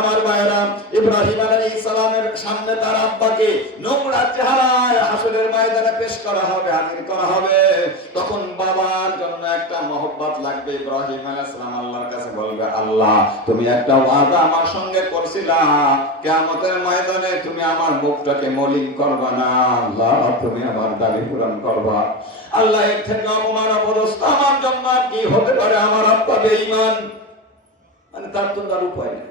আমার ভাইরা, ইব্রাহিম আলাইহিস সালামের সামনে তার আব্বাকে নোংরা চেহারায় হাসরের ময়দানে পেশ করা হবে, হাজির করা হবে। তখন বাবার জন্য একটা মহব্বত লাগবে। ইব্রাহিম আলাইহিস সালাম আল্লাহর কাছে বলবে, আল্লাহ তুমি একটা ওয়াদা আমার সঙ্গে করছিলা, কিয়ামতের ময়দানে তুমি আমার মুখটাকে মলিন করবা না। আল্লাহ তুমি আমার দাবি পূরণ করবা। আল্লাহ এর থেকে অপমান অবস্থা আমার জন্য কি হতে পারে? আমার আব্বা বেঈমান, মানে তার তো তার উপায় নেই।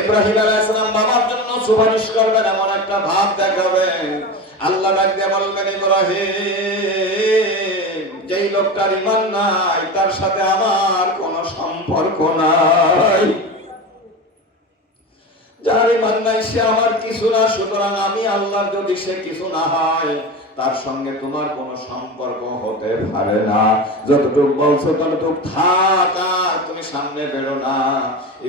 ইব্রাহিম আলাইহিস সালাম বাবার জন্য সুপারিশ করবেন, এমন একটা ভাব দেখাবেন। আল্লাহ ডাক দিয়ে বলবেন, ইব্রাহিম, যেই লোকটার ঈমান নাই তার সাথে আমার কোনো সম্পর্ক নাই। যার ঈমান নাই সে আমার কিছু না, সুতরাং আমি আল্লাহর যদি সে কিছু না হয় তার সঙ্গে তোমার কোনো সম্পর্ক হতে পারে না। যতটুকু বলছো ততটুকু থাক, তুমি সামনে বেরো না।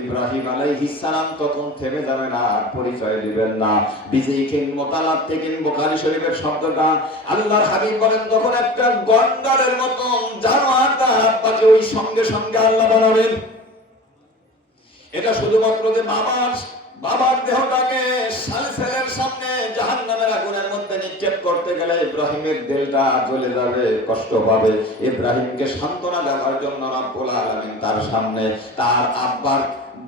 ইব্রাহিম আলাইহিস সালাম তখন থেমে যাবেন আর পরিচয় দিবেন না। বিজিকিন মুতালাত থেকে বুখারী শরীফের শব্দটা আল্লাহর হাবিব বলেন, তখন একটা গন্ডারের মতন জানোয়ার তার আব্বাকে ওই সঙ্গে সঙ্গে আল্লাহ বানাবেন। এটা শুধুমাত্র যে বাবার দেহটাকে সালসেলের সামনে জাহান্নামের আগুনের মধ্যে নিক্ষেপ করতে গেলে ইব্রাহিমের দিলটা জ্বলে যাবে, কষ্ট পাবে। ইব্রাহিমকে সান্ত্বনা দেওয়ার জন্য রব্বুল আলামিন তার সামনে তার আব্বার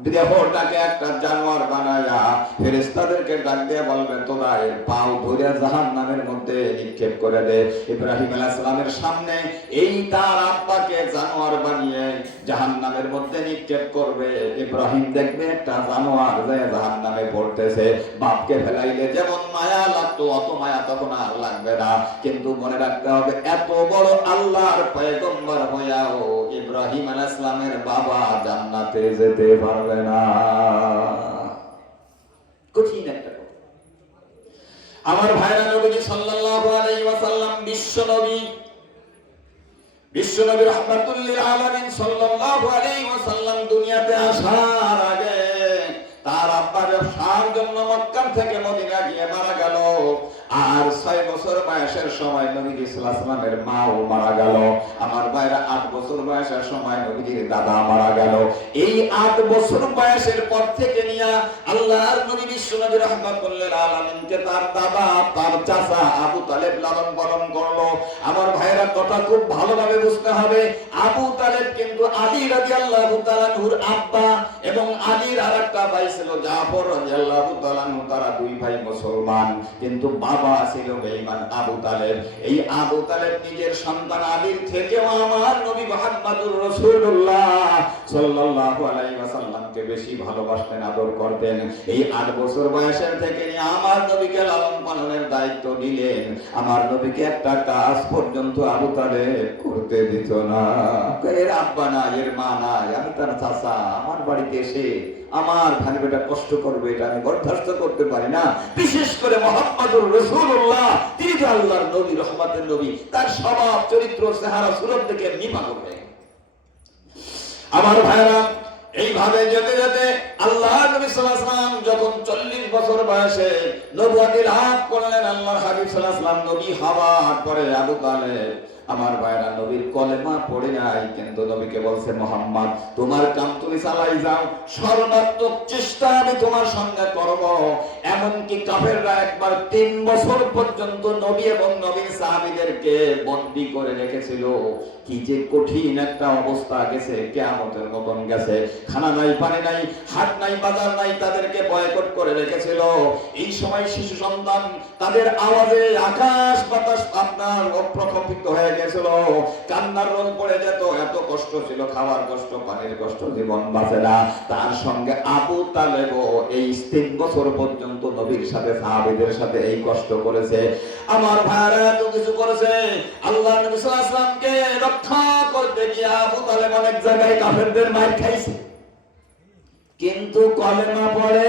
দেহটাকে একটা জানোয়ার বানায়া ফেরেশতাদেরকে ডাক দিয়ে বলবেন, তোরা এর পাও ধরে জাহান্নামের মধ্যে নিক্ষেপ করে দে। ইব্রাহিম আলাইহিস সালামের সামনে এই তার আব্বাকে জানোয়ার বানিয়ে জাহান্নামের মধ্যে নিক্ষেপ করবে। ইব্রাহিম দেখবে একটা জানোয়ার যে জাহান্নামে পড়তেছে। বাপকে ফেলাইলে যেমন মায়া লাগতো অত মায়া তখন আর লাগবে না। কিন্তু মনে রাখতে হবে, এত বড় আল্লাহর পয়গম্বর হইয়াও ইব্রাহিম আলাইহিস সালামের বাবা জান্নাতে যেতে পারবে না। কঠিন একটা কথা। আমার ভাইরা, নবী সাল্লাল্লাহু আলাইহি ওয়াসাল্লাম বিশ্বনবী রাহমাতুল লিল আলামিন সাল্লাল্লাহু আলাইহি ওয়াসাল্লাম দুনিয়াতে আসার আগে তার আব্বা ব্যবসার জন্য মক্কা থেকে মদিনা গিয়ে মারা গেল। আর 6 বছর বয়সের সময় নবী সাল্লাল্লাহু আলাইহি ওয়াসাল্লামের মাও মারা গেল। আমার ভাইরা, 8 বছর বয়সের সময় নবীর দাদা মারা গেল। এই 8 বছর বয়সের পর থেকে নিয়ে আল্লাহর নবী বিশ্বনবী রাহমাতুল লিল আলামিনকে তার দাদা, তার চাচা আবু তালেব লালন পালন করলো। আমার ভাইরা, কথা খুব ভালোভাবে বুঝতে হবে। আবু তালেব কিন্তু আলী রাদিয়াল্লাহু তাআলা আনহুর আব্বা, এবং আলীর আরেকটা ভাই ছিল জাফর রাদিয়াল্লাহু তাআলা আনহু। তারা দুই ভাই মুসলমান, কিন্তু বাবা ছিল বেঈমান আবু তালেব। এই আবু তালেব নিজের সন্তান আলীর থেকেও আমার নবী মুহাম্মদুর রাসূলুল্লাহ সাল্লাল্লাহু আলাইহি ওয়াসাল্লামকে বেশি ভালোবাসতেন, আদর করতেন। এই 8 বছর বয়সের থেকে আমার নবীকে লালন পালনের দায়িত্ব দিলেন। আমার নবীকে একটা কাজ পর্যন্ত আবু তালেব করতে দিত না। এর আব্বা না, এর মা না, আমি তার চাচা, আমার বাড়িতে এসে আমার ভাই বেটা কষ্ট করবে এটা আমি বরদাস্ত করতে পারি না। বিশেষ করে মুহাম্মদুর রাসূলুল্লাহ, তিনি তো আল্লাহর নবী, রহমতের নবী, তার স্বভাব চরিত্র চেহারা সুরত দেখে নিমা করবে। আমার ভাইরা, এইভাবে যেতে যেতে আল্লাহর নবী সাল্লাল্লাহু আলাইহি ওয়াসাল্লাম যখন 40 বছর বয়সে নবুয়তের লাভ করলেন, আল্লাহর হাবিব সাল্লাল্লাহু আলাইহি ওয়াসাল্লাম নবী হওয়ার পরে আবু তালেব আমার ভাইরা নবীর কলেমা পড়ে নাই, কিন্তু নবীকে বলছে, মুহাম্মদ তোমার কাম তুমি চালাই যাও, সর্বাত্মক চেষ্টা আমি তোমার সঙ্গে করব। এমনকি কাফেররা একবার 3 বছর পর্যন্ত নবী এবং নবীর সাহাবীদেরকে বন্দী করে রেখেছিল। কি যে কঠিন একটা অবস্থা গেছে, কিয়ামতের মতন গেছে। খানা নাই, পানি নাই, হাট নাই, বাজার নাই, তাদেরকে বয়কট করে রেখেছিল। এই সময় শিশু সন্তান তাদের আওয়াজে আকাশ বাতাস আপনার প্রকম্পিত হয়ে গেছিল, কান্নার রোল পড়ে যেত, এত কষ্ট ছিল, খাওয়ার কষ্ট, পানির কষ্ট, জীবন বাঁচে না। তার সঙ্গে আবু তালেব এই 3 বছর পর্যন্ত নবীর সাথে সাহাবীদের সাথে এই কষ্ট করেছে। আমার ভাইরা এত কিছু করেছে, আল্লাহ নবী সাল্লাল্লাহু আলাইহি ওয়াসাল্লামকে রক্ষা করতে গিয়ে আবু তালেব অনেক জায়গায় কাফেরদের মার খাইছে। কিন্তু কলেমা পড়ে,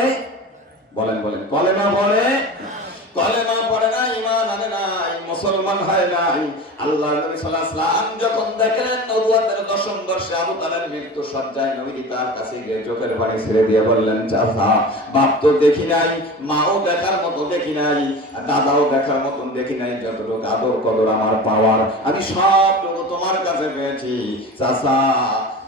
বলেন কলেমা পড়ে না, ঈমান আনে নাই, মুসলমান হয় নাই। আল্লাহ নবী সাল্লাল্লাহু আলাইহি ওয়াসাল্লাম যখন দেখলেন নবুয়তের 10ম বর্ষে আবু তালেব মৃত্যু সজ্জায়, নবী তার কাছে গিয়ে চোখের পানি ছেড়ে দিয়ে বললেন, চাচা, বাপ তো দেখি নাই, মাও দেখার মতো দেখি নাই, দাদাও দেখার মতন দেখি নাই, যতটুকু আদর কদর আমার পাওয়ার আমি সবটুকু তোমার কাছে পেয়েছি। চাচা,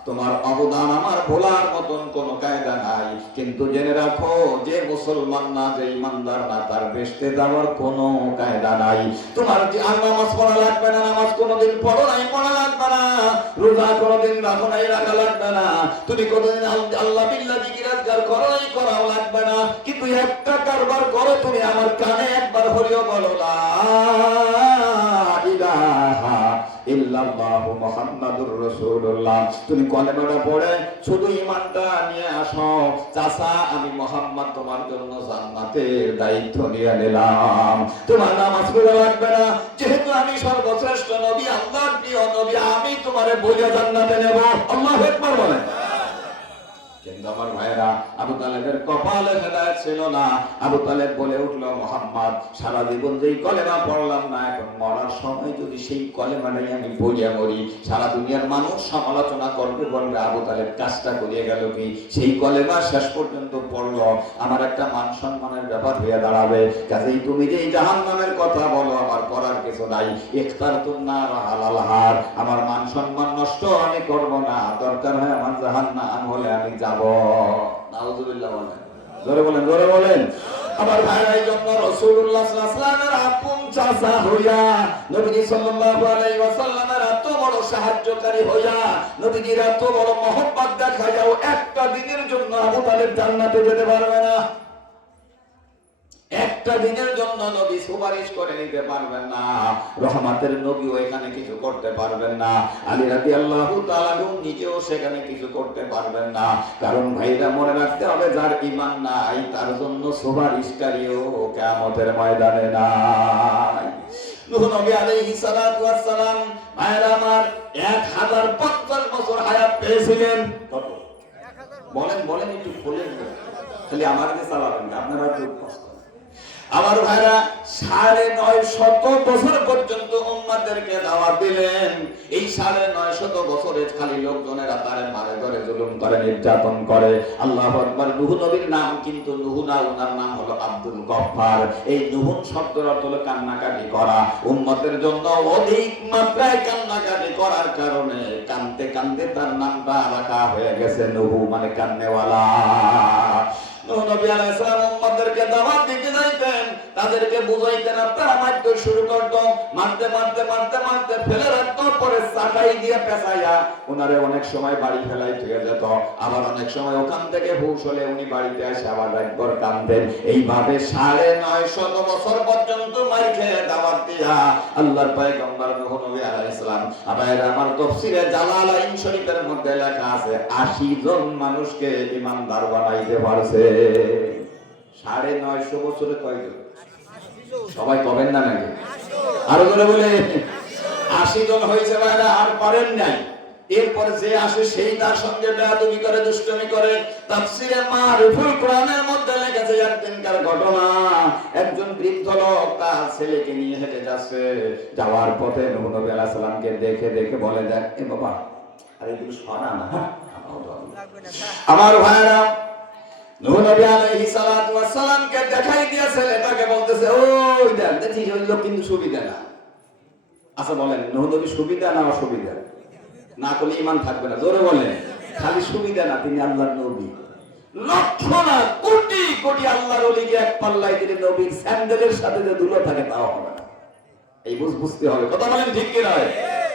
তোমার অবদান আমার ভোলার মতন কোনো কায়দা নাই, কিন্তু জেনে রাখো যে মুসলমান না, যে ইমানদার না, তার বেহেশতে যাওয়ার কোনো কায়দা নাই। তোমার যে নামাজ পড়া লাগবে না, নামাজ কোনোদিন পড়ো নাই, পড়া লাগবে না। রোজা কোনোদিন রাখো নাই, রাখা লাগবে না। তুমি কোনোদিন আল্লাহ বিল্লাহ জিকির আজকার করো নাই, করাও লাগবে না। কিন্তু একটা কারবার করো, তুমি আমার কানে একবার হলেও বলো লা ইলাহা ইল্লাল্লাহু মুহাম্মাদুর রাসূলুল্লাহ। তুমি কলেমাটা পড়ে শুধু ঈমানটা নিয়ে আসো, চাচা আমি মুহাম্মদ তোমার জন্য জান্নাতের দায়িত্ব নিয়ে নিলাম। তোমার নামাজ পড়া লাগবে না, যেহেতু আমি সর্বশ্রেষ্ঠ নবী, আল্লাহর প্রিয় নবী, আমি তোমারে বলে জান্নাতে নেব। আল্লাহু আকবার বলেন। কিন্তু আমার ভাইরা, আবু তালেবের কপালে হেদায়েত ছিল না। আবু তালেব বলে উঠলো, মুহাম্মদ সারা জীবন যেই কলেমা পড়লাম না, এখন মরার সময় যদি সেই কলেমাটাই আমি বলিয়া মরি, সারা দুনিয়ার মানুষ সমালোচনা করবে, বলবে আবু তালেব কাজটা করিয়ে গেল কি। সেই কলেমা শেষ পর্যন্ত পড়লো, আমার একটা মান সম্মানের ব্যাপার হয়ে দাঁড়াবে। কাজেই তুমি যে জাহান্নামের কথা বলো, আমার করার কিছু নাই। ইখতারতুন নার আলাল হার, আমার মান সম্মান নষ্ট আমি করব না, দরকার হয় আমার জাহান্নাম হলে আমি যাব। নাউযুবিল্লাহ বলেন, জোরে বলেন, জোরে বলেন। আমার ভাইরা, এই জন্য রাসূলুল্লাহ সাল্লাল্লাহু আলাইহি ওয়াসাল্লামের আপন চাচা হইয়া, নবী সাল্লাল্লাহু আলাইহি ওয়াসাল্লামের এত বড় সাহায্যকারী হইয়া, নবীর এত বড় মহব্বত দেখাইয়াও একটা দিনের জন্য আবু তালেব জান্নাতে যেতে পারবে না। একটা দিনের জন্য নবী সুপারিশ করে নিতে পারবেন না, রহমতের নবীও এখানে কিছু করতে পারবেন না, আলী রাদিয়াল্লাহু তাআলা নিজেও সেখানে কিছু করতে পারবেন না। কারণ ভাইরা মনে রাখতে হবে, যার ঈমান নাই তার জন্য সুপারিশকারীও কিয়ামতের ময়দানে নাই। নূহ নবী আলাইহিস সালাতু ওয়াস সালাম, ভাইরা আমার, 1050 বছর হায়াত পেয়েছিলেন। কত বলেন, বলেন একটু বলেন, খালি আমাকে চালাবেন না, আপনারা একটু কষ্ট। আমার ভাইরা, 950 বছর পর্যন্ত উম্মতদেরকে দাওয়াত দিলেন। এই 950 বছরে খালি লোকজনেরা তারে মারে ধরে, জুলুম করে, নির্যাতন করে। আল্লাহু আকবার। নূহ নবীর নাম কিন্তু নূহ না, ওনার নাম হলো আব্দুল গফফার। এই নূহ শব্দের অর্থ হলো কান্নাকাটি করা। উম্মতের জন্য অধিক মাত্রায় কান্নাকাটি করার কারণে কাঁদতে কাঁদতে তার নামটা রাখা হয়ে গেছে নূহ, মানে কান্নেওয়ালা। নূহ নবী আলাইহিস সালাম উম্মতদেরকে দাওয়াত দিতে যাইতেন, তাদেরকে বুঝাইতেন, তারা মারতে শুরু করত, মারতে মারতে মারতে মারতে ফেলে রাখত, পরে চাটাই দিয়ে পেঁচাইয়া উনারে অনেক সময় বাড়ি ফেলাই থেকে যেত, আবার অনেক সময় ওখান থেকে হুঁশ হলে উনি বাড়িতে এসে আবার রাতভর কাঁদতেন। এইভাবে 950 বছর পর্যন্ত মার খেয়ে দাওয়াত দিয়া আল্লাহর পয়গম্বর নূহ নবী আলাইহিস সালাম, আবার আমার তাফসীরে জালালাইন শরীফের মধ্যে লেখা আছে 80 জন মানুষকে ঈমানদার বানাইতে পারছে। 950 বছরে কয়জন? সবাই কবেন না নাকি? আরো করে বলে 80 জন হয়েছে ভাইরা, আর পারেন নাই। এরপর যে আসে সেই তার সঙ্গে বেয়াদবি করে, দুষ্টমি করে। তাফসীরে মারিফুল কোরআনের মধ্যে লেখেছে একদিনকার ঘটনা, একজন বৃদ্ধ লোক তার ছেলেকে নিয়ে হেঁটে যাচ্ছে, যাওয়ার পথে নূহ নবী আলাইহিস সালামকে দেখে দেখে বলে, দেখ এ বাবা, আরে তুমি শোনা না। আমার ভাইরা, নূহ নবী আলাইহিস সালাতু ওয়াস সালামকে দেখাই দিয়ে ছেলেটাকে বলতেছে, ওই দেখ, দেখিস ওই লোক কিন্তু সুবিধা না। আচ্ছা বলেন, নূহ নবী সুবিধা না অসুবিধা? না করলে ঈমান থাকবে না। জোরে বলেন। খালি সুবিধা না, তিনি আল্লাহর নবী। লক্ষ না কোটি কোটি আল্লাহর ওলিকে এক পাল্লায় দিলে নবীর স্যান্ডেলের সাথে যে ধুলো থাকে তাও হবে না। এই বুঝতে হবে। কথা বলেন ঠিক কি নয়?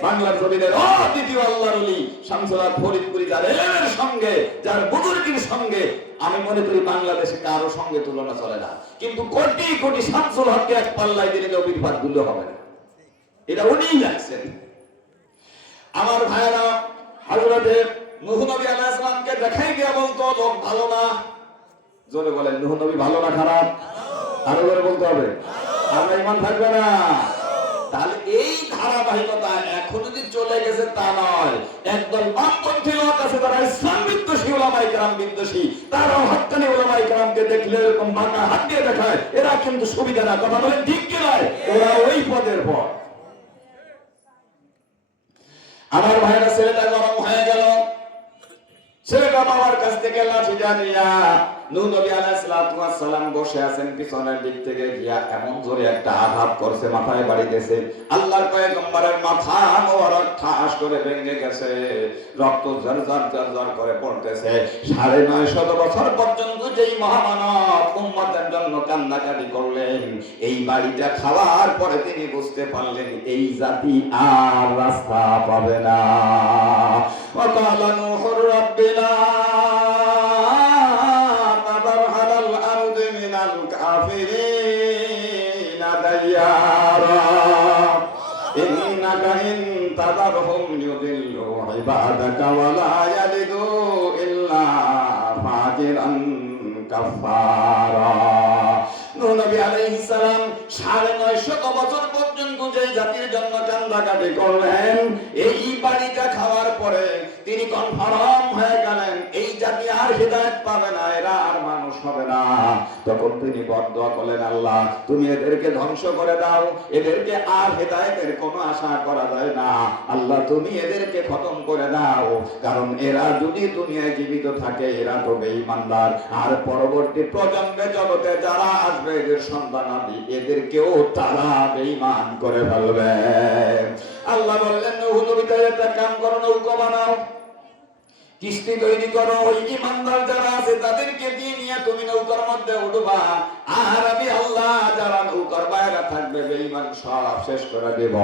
বাংলার জমিনের দ্বিতীয় আল্লাহর ওলি শামসুল হক ফরিদপুরি, যার এলেমের সঙ্গে, যার বুজুর্গির সঙ্গে আমি মনে করি বাংলাদেশে কারো সঙ্গে তুলনা চলে না। কিন্তু কোটি কোটি শামসুল হককে এক পাল্লায় দিলে নবীর ভাত ধুলো হবে না, এটা উনিই লাগছেন। আমার ভাইরা, হযরতে নূহ নবী আলাইহিস সালামকে দেখাই দিয়া বলতো, লোক ভালো না। জোরে বলেন, নূহ নবী ভালো না খারাপ? আরো জোরে বলতে হবে, আমরা ঈমান থাকবে না। তাহলে এই ধারাবাহিকতা এখন যদি চলে গেছে তা নয়, একদল বামপন্থী লোক আছে তারা ইসলাম বিদ্বেষী, উলামায়ে কেরাম বিদ্বেষী, তারা হক্কানি উলামায়ে কেরামকে দেখলে এরকম বাঁকা হাত দিয়ে দেখায়, এরা কিন্তু সুবিধা না। কথা বলেন ঠিক কি নয়? ওরা ওই পদের পর। আমার ভাইরা, ছেলেটা গরম হয়ে গেল, ছেলেটা বাবার কাছ থেকে লাঠিটা নিয়া নূহ নবী আলাইহিস সালাম বসে আছেন, পিছনের দিক থেকে গিয়া এমন জোরে একটা আঘাত করছে, মাথায় বাড়ি দিয়েছে। আল্লাহর পয়গম্বরের মাথা মোবারক ঠাস করে ভেঙে গেছে, রক্ত ঝরঝর ঝরঝর করে পড়তেছে। ৯৫০ বছর পর্যন্ত যেই মহামানব উম্মতের জন্য কান্নাকাটি করলেন, এই বাড়িটা খাওয়ার পরে তিনি বুঝতে পারলেন এই জাতি আর রাস্তা পাবে না। وقال نوح رب لا تذر على الأرض من الكافرين ديارا إنك إن تذرهم يضلوا عبادك ولا يلدوا إلا فاجرا كفارا। নূহ নবী আলাইহিস সালাম ৯৫০ বছর পর্যন্ত যে জাতির জন্য কান্নাকাটি করলেন, এই বাড়িটা খাওয়ার পরে তিনি কনফার্ম হয়ে গেলেন এই জাতি আর হিদায়াত পাবে না, এরা আর মানুষ হবে না। তখন তিনি বদদোয়া করলেন, আল্লাহ তুমি এদেরকে ধ্বংস করে দাও, এদেরকে আর হিদায়াতের কোনো আশা করা যায় না। আল্লাহ তুমি এদেরকে খতম করে দাও, কারণ এরা যদি দুনিয়ায় জীবিত থাকে এরা তো বেঈমানদার, আর পরবর্তী প্রজন্মে জগতে যারা আসবে এদের সন্তানাদি এদেরকেও তারা বেঈমান করে ফেলবে। আল্লাহ বললেন, নূহ নবী একটা কাম করো, নৌকা বানাও, কিস্তি তৈরি করো, ওই ইমানদার যারা আছে তাদেরকে দিয়ে নিয়ে তুমি নৌকার মধ্যে উঠবা, আর আমি আল্লাহ যারা নৌকার বাইরে থাকবে বেঈমান সব শেষ করে দেব।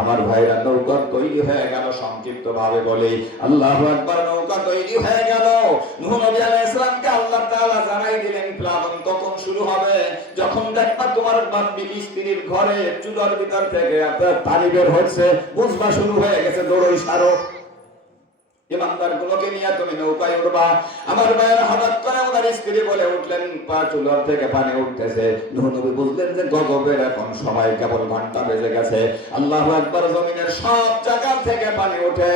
আমার ভাইরা, নৌকা তৈরি হয়ে গেল। সংক্ষিপ্ত ভাবে বলি, আল্লাহু আকবার, নৌকা তৈরি হয়ে গেল। নূহ নবী আলাইহিস সালামকে আল্লাহ তাআলা জানাই দিলেন প্লাবন তখন শুরু হবে যখন দেখবা তোমার বিবি স্ত্রীর ঘরে চুলার ভিতর থেকে পানি বের হচ্ছে, বুঝবা শুরু হয়ে গেছে দৌড়ই সারো। ইমানদার গুলোকে নিয়ে তুমি নৌকায় উঠবা। আমার ভাইয়েরা, হঠাৎ করে ওনার স্ত্রী বলে উঠলেন, পা চুলার থেকে পানি উঠতেছে। নূহ নবী বুঝলেন যে গজবের এখন সময়, কেবল ঘন্টা বেজে গেছে। আল্লাহু আকবার, জমিনের সব জায়গা থেকে পানি ওঠে,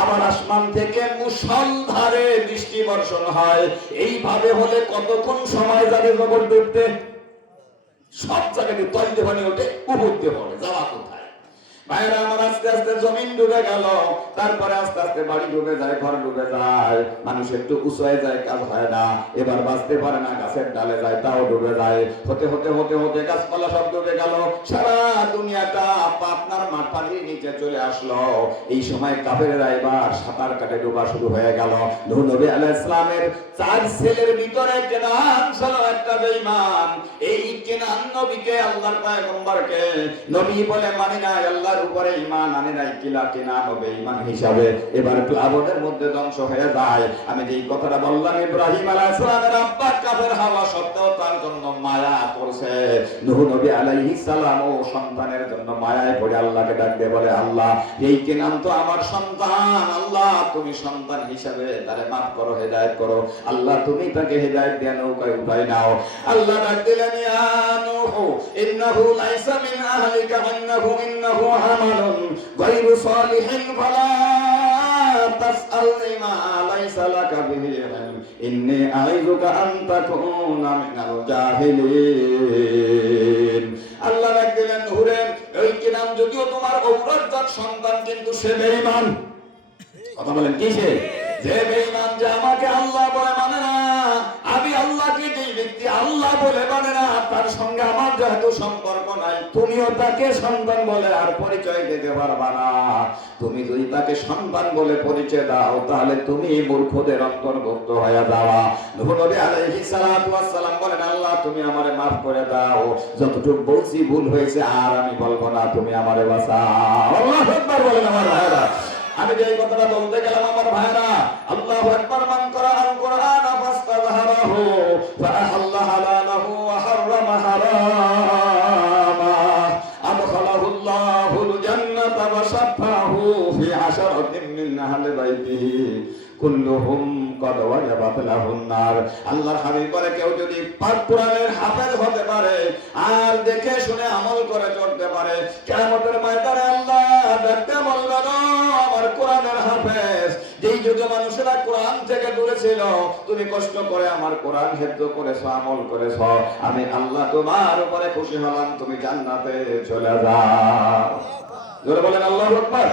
আবার আসমান থেকে মুষলধারে বৃষ্টি বর্ষণ হয়। এইভাবে হলে কতক্ষণ সময় যাবে জবর ডুবতে? সব জায়গায় তলতে পানি ওঠে, উপর দিয়ে পড়ে, যাওয়া কোথায়? ভাইরা আমার, আস্তে আস্তে জমিন ডুবে গেল, তারপরে আস্তে আস্তে বাড়ি ডুবে যায়, ঘর ডুবে যায়, মানুষ একটু উঁচু হয়ে যায়, কাজ হয় না, এবার বাঁচতে পারে না, গাছের ডালে যায়, তাও ডুবে যায়। হতে হতে হতে হতে গাছপালা সব ডুবে গেল, সারা দুনিয়াটা আপনার পানির নিচে চলে আসলো। এই সময় কাফেররা এবার সাঁতার কাটে, ডোবা শুরু হয়ে গেল। নূহ নবী আলাইহিস সালামের 4 ছেলের ভিতরে কেনান ছিল একটা বেঈমান। এই কেনান নবীকে, আল্লাহর পয়গম্বরকে নবী বলে মানে না, আল্লাহর উপরে ঈমান আনে নাই, কিলা কেনান হবে ঈমান হিসাবে এবার প্লাবনের মধ্যে ধ্বংস হয়ে যায়। আমি যেই কথাটা বললাম, ইব্রাহিম আলাইহিস সালামের আব্বা কাফের হওয়া সত্ত্বেও তার জন্য মায়া করছে। নূহ নবী আলাইহিস সালাম ও সন্তানের জন্য মায়ায় পড়ে আল্লাহকে ডাক দিয়ে বলে, আল্লাহ এই কেনান তো আমার সন্তান, আল্লাহ তুমি সন্তান হিসাবে তারে মাফ করো, হেদায়েত করো, আল্লাহ তুমি তাকে হেদায়েত দিয়ে নৌকায় উঠাই নাও। আল্লাহ ডাক দিলেন, ইয়া নূহ ইন্নাহু লাইসা মিন আহলিকা ইন্নাহু আমালুন গায়রু সালিহিন ফালা তাসআলনি মা লাইসা লাকা বিহি ইলম ইন্নী আইযুকা আন তাকুনা মিনাল জাহিলিন। আল্লাহ ডাক দিলেন, নূরে এই কিনান যদিও তোমার ঔরসজাত সন্তান, কিন্তু সে বেঈমান। কথা বলেন, কিসে? যে বেঈমান, যে আমাকে আল্লাহ বলে মানে না। আমি আল্লাহকে, যেই ব্যক্তি আল্লাহ বলে মানে না, তার সঙ্গে আমার যেহেতু সম্পর্ক নাই, তুমিও তাকে সন্তান বলে আর পরিচয় দিতে পারবা না। তুমি যদি তাকে সন্তান বলে পরিচয় দাও, তাহলে তুমি মূর্খদের অন্তর্ভুক্ত হয়ে যাওয়া। নূহ নবী আলাইহিস সালাতু ওয়াস সালাম বলেন, আল্লাহ তুমি আমারে মাফ করে দাও, যতটুকু বলছি ভুল হয়েছে আর আমি বলবো না, তুমি আমারে বাঁচাও। আল্লাহু আকবার বলেন আমার ভাইরা। আমি যে কথাটা বলতে গেলাম আমার ভাইরা, আল্লাহু আকবার, মান করাআল কুরআন ফাস্তাযহারাহু ফাআহাল্লা হালালাহু ওয়া হাররামা হারামা আদখালাহুল্লাহুল জান্নাতা ওয়া শাফাহু ফি আশরাতিন মিন আহলি বাইতিহি কুল্লুহুম কদ ওয়াজাবাত লাহুন নার। আল্লাহর হাবিব বলে, কেউ যদি পাক কোরআনের হাফেজ হতে পারে আর দেখে শুনে আমল করে চলতে পারে, কিয়ামতের ময়দানে আল্লাহ দেখতে বলবেন, আমার কোরআনের হাফেজ, যেই যুগে মানুষেরা কোরআন থেকে দূরে ছিল, তুমি কষ্ট করে আমার কোরআন হিফজ করেছো, আমল করেছো, আমি আল্লাহ তোমার উপরে খুশি হলাম, তুমি জান্নাতে চলে যাও। জোরে বলেন আল্লাহু আকবার।